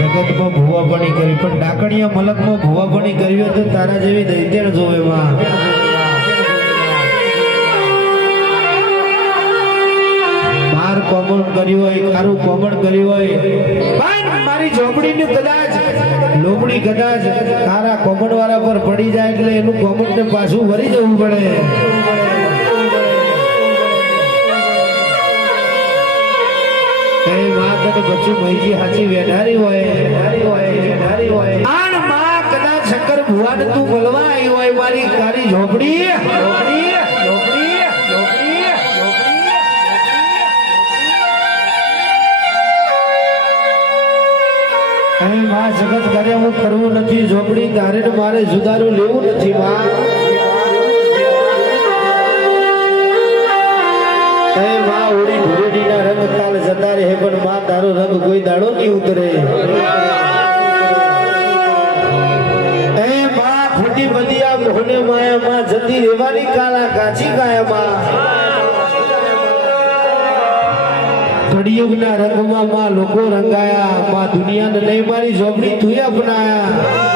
જગતમાં ભુવાપણી કરી પણ ડાકણિયા મલકમાં ભુવાપણી કરી હોય તો તારા જેવી દૈત્યણ જોવે માં બાર કોમણ કર્યું હોય ખારું કોમણ કર્યું હોય પણ મારી ઝોપડીની કદાચ લોબડી કદાચ ખારા કોમણ વાળા પર પડી જાય એટલે એનું કોમણ ને પાછું વળી જવું પડે બચ્ચું મહીજી હાચી વેઢારી હોય આણ માં કદાચ શંકર ભુવાને તું મળવા આવી હોય મારી તારી ઝોપડી માં જગત કરે હું કરવું નથી ઝોપડી તારે મારે જુદારું લેવું નથી માં ઓડી ઢોરેડીના રંગ કાલ જતા રહે પણ માં તારો રંગ કોઈ દાડો નહીં ઉતરે એ માં ફૂટી બદિયા મોહને માયા માં જતી રેવાની કાલા કાચી કાયા માં કળિયુગના રંગમાં માં લોકો રંગાયા માં દુનિયાને નહીં મારી ઝોપડી તું અપનાયા